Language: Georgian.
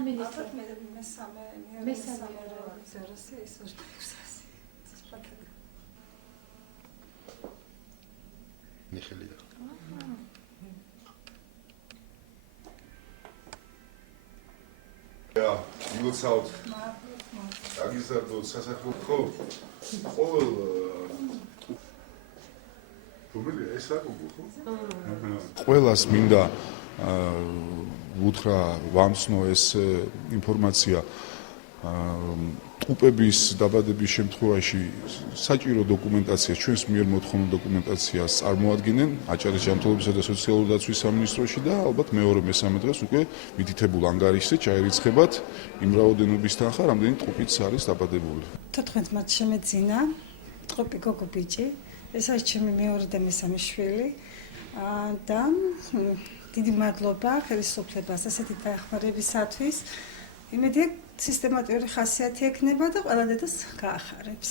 სამინისტრო მესამე ზერასი ის 600. ნიხელია. Ja, მილოცავთ. აგიზარდოთ სასახლო ხო? ყოველ რომელი ეს აკუბო ხო? ყველას მინდა უთხრა ვამცნო ეს ინფორმაცია ტყუპების დაბადების შემთხვევაში საჭირო დოკუმენტაციას ჩვენს მიერ მოთხოვნ დოკუმენტაციას წარმოადგენენ აჭარის ჯანმრთელობისა და სოციალური დაცვის სამინისტროში და ალბათ მეორე მესამე დღეს უკვე მითითებულ ანგარიშზე ჩაერიცხებათ იმ რაოდენობის თანხა რამდენი ტყუპიც არის დაბადებული. 14 მარტს შემეძინა ტყუპი გოგო ბიჭი ეს არის ჩემი მეორე და მესამე შვილი და დიდი მადლობა ხელისუფლებას ასეთი დაეხმარებისათვის. იმედია სისტემატიური ხასიათი ექნება და ყველა დედას გაახარებს.